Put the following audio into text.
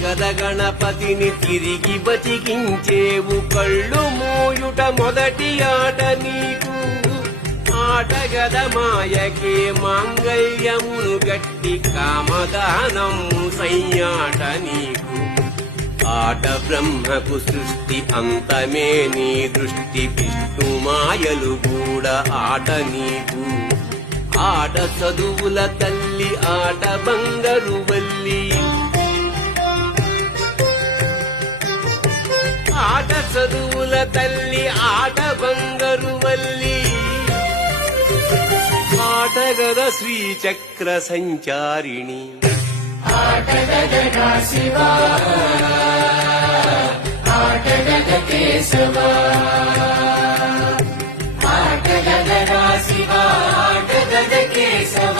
ఆటగద గణపతిని తిరిగి బతికించేవు కళ్ళు మూయుట మొదటి ఆట నీకు ఆటగద మాయకే మాంగళ్యమును గట్టి కామదానము సయ్యాట నీకు ఆట బ్రహ్మకు సృష్టి అంతమే నీ దృష్టి విష్ణు మాయలు కూడా ఆట నీకు ఆట చదువుల తల్లి ఆట బంగారు వల్లి ఆట చదువుల తల్లి ఆట బంగారు వల్లి ఆటగద శ్రీచక్ర సంచారిణి ఆటగద శివా ఆటగద కేశవా ఆటగద శివా ఆటగద కేశవ